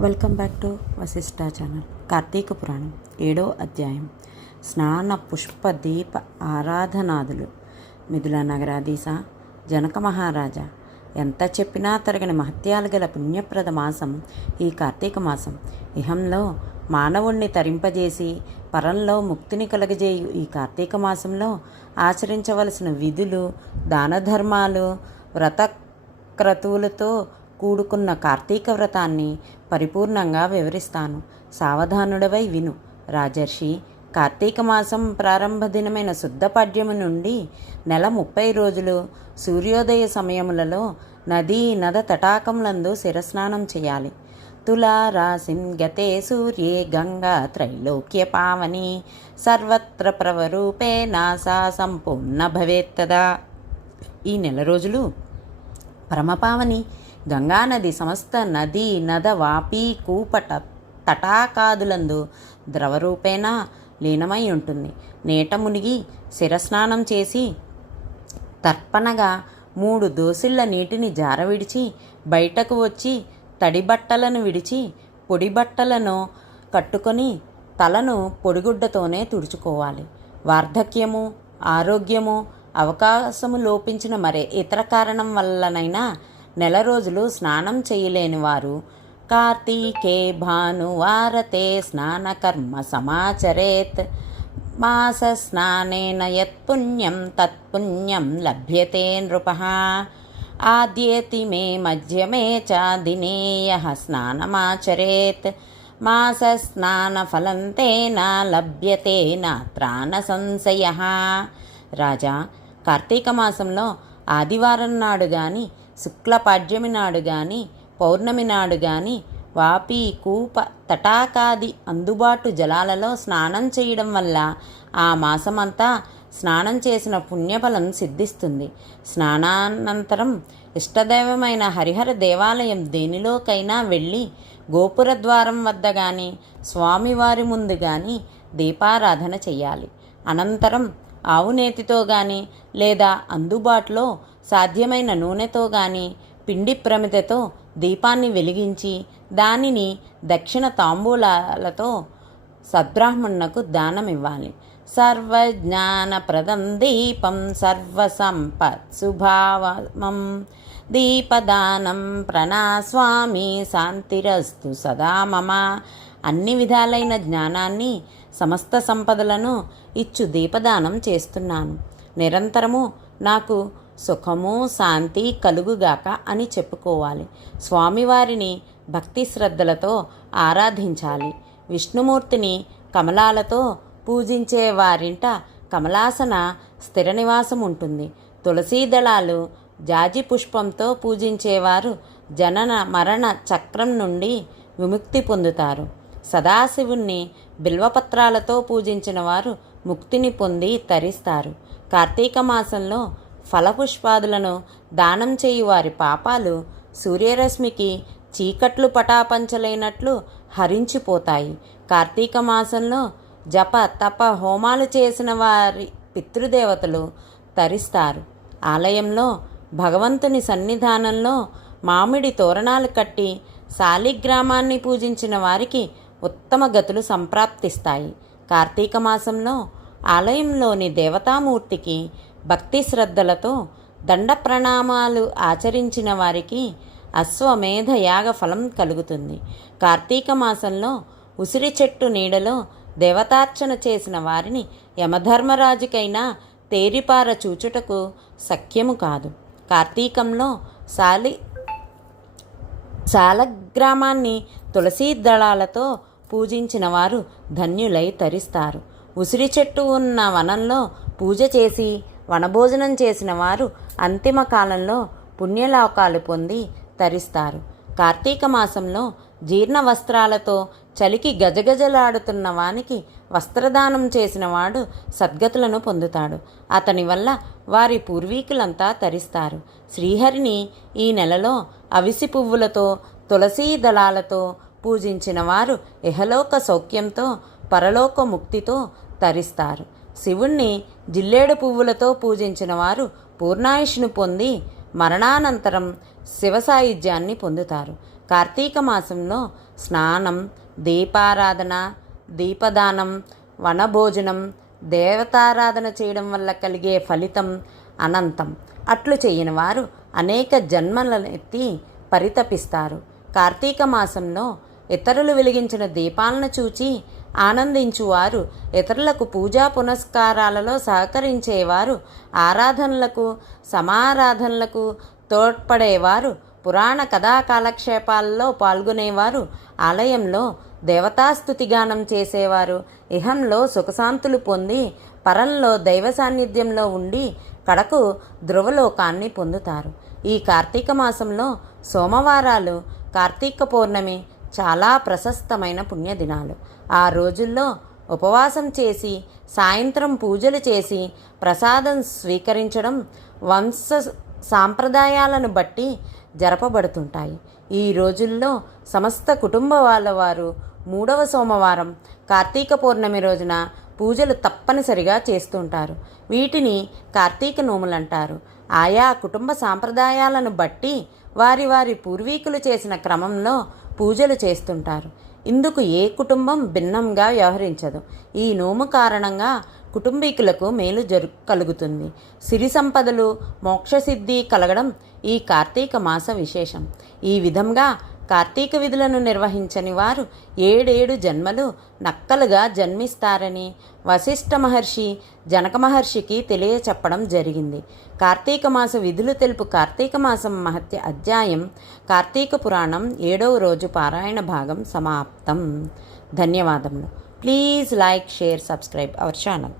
Welcome back to Vasishta channel. Karthika Puranam ఏడో అధ్యాయం. స్నాన పుష్ప దీప ఆరాధనాదులు. మిథుల నగరాధీశ జనక మహారాజా ఎంత చెప్పినా తరగని మహత్యాలు గల పుణ్యప్రద మాసం ఈ కార్తీక మాసం. ఇహంలో మానవుణ్ణి తరింపజేసి పరంలో ముక్తిని కలగజేయు ఈ కార్తీక మాసంలో ఆచరించవలసిన విధులు దాన ధర్మాలు వ్రత క్రతువులతో కూడుకున్న కార్తీక వ్రతాన్ని పరిపూర్ణంగా వివరిస్తాను. సావధానుడవై విను. రాజర్షి కార్తీక మాసం ప్రారంభ దినమైన శుద్ధ నుండి నెల ముప్పై రోజులు సూర్యోదయ సమయములలో నదీ నద తటాకములందు శిరస్నానం చేయాలి. తులా గతే సూర్యే గంగా త్రైలోక్య పావని సర్వత్ర ప్రవరూపే నాసా సంపూర్ణ భవేత్తదా. ఈ నెల రోజులు పరమపావని గంగానది సమస్త నది నద వాపి కూపట తటాకాదులందు ద్రవరూపేణా లీనమై ఉంటుంది. నీట మునిగి శిరస్నానం చేసి తర్పణగా మూడు దోసిళ్ళ నీటిని జారవిడిచి బయటకు వచ్చి తడి బట్టలను విడిచి పొడి బట్టలను కట్టుకొని తలను పొడిగుడ్డతోనే తుడుచుకోవాలి. వార్ధక్యము ఆరోగ్యము అవకాశము లోపించిన మరే ఇతర కారణం వల్లనైనా నెల రోజులు స్నానం చేయలేని వారు. కార్తీకే భానువారతే స్నానకర్మ సమాచరేత్. మాస స్నానేన యత్పుణ్యం తత్పుణ్యం లభ్యతే నృప. ఆద్యేతి మే మధ్యమే చ దినేయ స్నానమాచరేత్. మాస స్నానఫలం తేన లభ్యతే నాత్రాన సంశయ. రాజా కార్తీక మాసంలో ఆదివారం నాడు కానీ శుక్ల పాడ్యమి నాడు గాని పౌర్ణమి నాడు గాని వాపి కూప తటాకాది అందుబాటు జలాలలో స్నానం చేయడం వల్ల ఆ మాసమంతా స్నానం చేసిన పుణ్యఫలం సిద్ధిస్తుంది. స్నానానంతరం ఇష్టదైవమైన హరిహర దేవాలయం దేనిలోకైనా వెళ్ళి గోపుర ద్వారం వద్ద కానీ స్వామివారి ముందు కానీ దీపారాధన చేయాలి. అనంతరం ఆవునేతితో కానీ లేదా అందుబాటులో సాధ్యమైన నూనెతో కానీ పిండి ప్రమిదతో దీపాన్ని వెలిగించి దానిని దక్షిణ తాంబూలాలతో సద్బ్రాహ్మణునకు దానమివ్వాలి. సర్వజ్ఞానప్రదం దీపం సర్వసంపత్ శుభావమం దీపదానం ప్రణాస్వామి శాంతిరస్తు సదా మమ. అన్ని విధాలైన జ్ఞానాన్ని సమస్త సంపదలను ఇచ్చు దీపదానం చేస్తున్నాను. నిరంతరము నాకు సుఖము శాంతి కలుగుగాక అని చెప్పుకోవాలి. స్వామివారిని భక్తి శ్రద్ధలతో ఆరాధించాలి. విష్ణుమూర్తిని కమలాలతో పూజించే వారింట కమలాసన స్థిర నివాసం ఉంటుంది తులసీ దళాలు జాజి పుష్పంతో పూజించేవారు జనన మరణ చక్రం నుండి విముక్తి పొందుతారు. సదాశివుణ్ణి బిల్వపత్రాలతో పూజించిన వారు ముక్తిని పొంది తరిస్తారు. కార్తీక మాసంలో ఫలపుష్పాదులను దానం చేయు వారి పాపాలు సూర్యరశ్మికి చీకట్లు పటాపంచలైనట్లు హరించిపోతాయి. కార్తీక మాసంలో జప తప హోమాలు చేసిన వారి పితృదేవతలు తరిస్తారు. ఆలయంలో భగవంతుని సన్నిధానంలో మామిడి తోరణాలు కట్టి శాలిగ్రామాన్ని పూజించిన వారికి ఉత్తమ గతులు సంప్రాప్తిస్తాయి. కార్తీక మాసంలో ఆలయంలోని దేవతామూర్తికి భక్తి శ్రద్ధలతో దండ ప్రణామాలు ఆచరించిన వారికి అశ్వమేధ యాగ ఫలం కలుగుతుంది. కార్తీక మాసంలో ఉసిరి చెట్టు నీడలో దేవతార్చన చేసిన వారిని యమధర్మరాజుకైనా తేరిపార చూచుటకు సఖ్యము కాదు. కార్తీకంలో సాలి సాలగ్రామాన్ని తులసీ దళాలతో పూజించిన వారు ధన్యులై తరిస్తారు. ఉసిరి చెట్టు ఉన్న వనంలో పూజ చేసి వనభోజనం చేసిన వారు అంతిమ కాలంలో పుణ్యలోకాలు పొంది తరిస్తారు. కార్తీక మాసంలో జీర్ణ వస్త్రాలతో చలికి గజగజలాడుతున్న వానికి వస్త్రదానం చేసిన వాడు సద్గతులను పొందుతాడు. అతని వల్ల వారి పూర్వీకులంతా తరిస్తారు. శ్రీహరిని ఈ నెలలో అవిసి పువ్వులతో తులసీ దళాలతో పూజించిన వారు ఇహలోక సౌఖ్యంతో పరలోక ముక్తితో తరిస్తారు. శివుణ్ణి జిల్లేడు పువ్వులతో పూజించిన వారు పూర్ణాయుష్ను పొంది మరణానంతరం శివ సాయుధ్యాన్ని పొందుతారు. కార్తీక మాసంలో స్నానం దీపారాధన దీపదానం వనభోజనం దేవతారాధన చేయడం వల్ల కలిగే ఫలితం అనంతం. అట్లు చేయని వారు అనేక జన్మలనెత్తి పరితపిస్తారు. కార్తీక మాసంలో ఇతరులు వెలిగించిన దీపాలను చూచి ఆనందించువారు. ఇతరులకు పూజా పునస్కారాలలో సహకరించేవారు. ఆరాధనలకు సమారాధనలకు తోడ్పడేవారు. పురాణ కథా కాలక్షేపాల్లో పాల్గొనేవారు. ఆలయంలో దేవతాస్తుతిగానం చేసేవారు. ఇహంలో సుఖశాంతులు పొంది పరంలో దైవ సాన్నిధ్యంలో ఉండి కడకు ధ్రువలోకాన్ని పొందుతారు. ఈ కార్తీక మాసంలో సోమవారాలు కార్తీక పౌర్ణమి చాలా ప్రశస్తమైన పుణ్యదినాలు. ఆ రోజుల్లో ఉపవాసం చేసి సాయంత్రం పూజలు చేసి ప్రసాదం స్వీకరించడం వంశ సాంప్రదాయాలను బట్టి జరపబడుతుంటాయి. ఈ రోజుల్లో సమస్త కుటుంబ వాళ్ళ వారు మూడవ సోమవారం కార్తీక పౌర్ణమి రోజున పూజలు తప్పనిసరిగా చేస్తుంటారు. వీటిని కార్తీక నోములు అంటారు ఆయా కుటుంబ సాంప్రదాయాలను బట్టి వారి వారి పూర్వీకులు చేసిన క్రమంలో పూజలు చేస్తుంటారు. ఇందుకు ఏ కుటుంబం భిన్నంగా వ్యవహరించదు. ఈ నోము కారణంగా కుటుంబీకులకు మేలు జరు కలుగుతుంది. సిరి సంపదలు మోక్షసిద్ధి కలగడం ఈ కార్తీక మాస విశేషం. ఈ విధంగా కార్తీక విధులను నిర్వహించని వారు ఏడేడు జన్మలు నక్కలుగా జన్మిస్తారని వశిష్ఠ మహర్షి జనక మహర్షికి తెలియచెప్పడం జరిగింది. కార్తీక మాస విధులు తెలుపు కార్తీక మాసం మహత్య అధ్యాయం కార్తీక పురాణం ఏడవ రోజు పారాయణ భాగం సమాప్తం. ధన్యవాదములు. Please like share subscribe our channel.